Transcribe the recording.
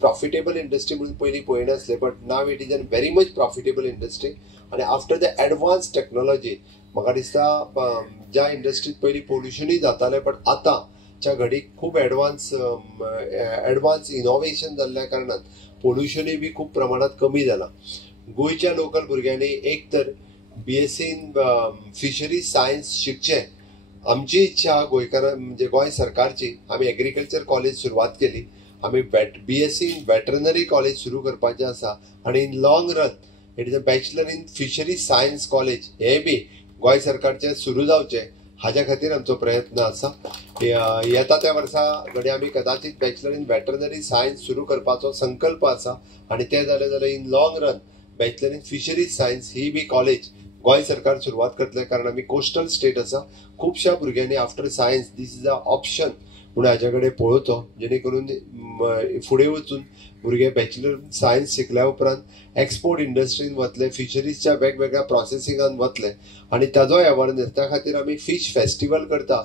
Profitable industry म्हणून पयलीं पळयनासले, but now it is an very much profitable industry. आणि आफ्टर द एडवान्स टेक्नॉलॉजी म्हाका दिसता ज्या इंडस्ट्रीत पयलीं पोल्युशनूय जातालें, बट आतांच्या घडीक खूब एडवान्स इनोव्हेशन जाल्ल्या कारणान पोल्युशनूय बी खूब प्रमाणात कमी जाला. गोंयच्या लोकल भुरग्यांनी एक तर BSc इन फिशरीज सायन्स शिकचें. आमची इच्छा गोंयकारां म्हणजे गोंय सरकारची, आमी एग्रीकल्चर कॉलेज सुरवात केली. आमी BSc इन वेटरनरी कॉलेज सुरू करपाचें आसा आणि in long run it is a bachelor in fisheries science college हे बी गोंय सरकारचे सुरू जावचे, हाज्या खातीर आमचो प्रयत्न आसा. येता त्या वर्सा घडये आमी कदाचित बॅचलर इन वेटरनरी सायन्स सुरू करपाचो संकल्प आसा. आणि ते जालें जाल्यार in long run bachelor in fisheries science ही बी कॉलेज गोंय सरकार सुरवात करतले, कारण आमी कोस्टल स्टेट आसा. खुबश्या भुरग्यांनी after science this is a option म्हणून हाज्या कडेन पळोवचो, जेणे करून फुडें वचून भुरगे बॅचलर सायन्स शिकल्या उपरांत एक्सपोर्ट इंडस्ट्रीन वतले, फिशरीजच्या वेगवेगळ्या प्रोसेसिंगान वतले. आणि ताजो अवेअरनेस त्या खातीर आमी फिश फेस्टिवल करता.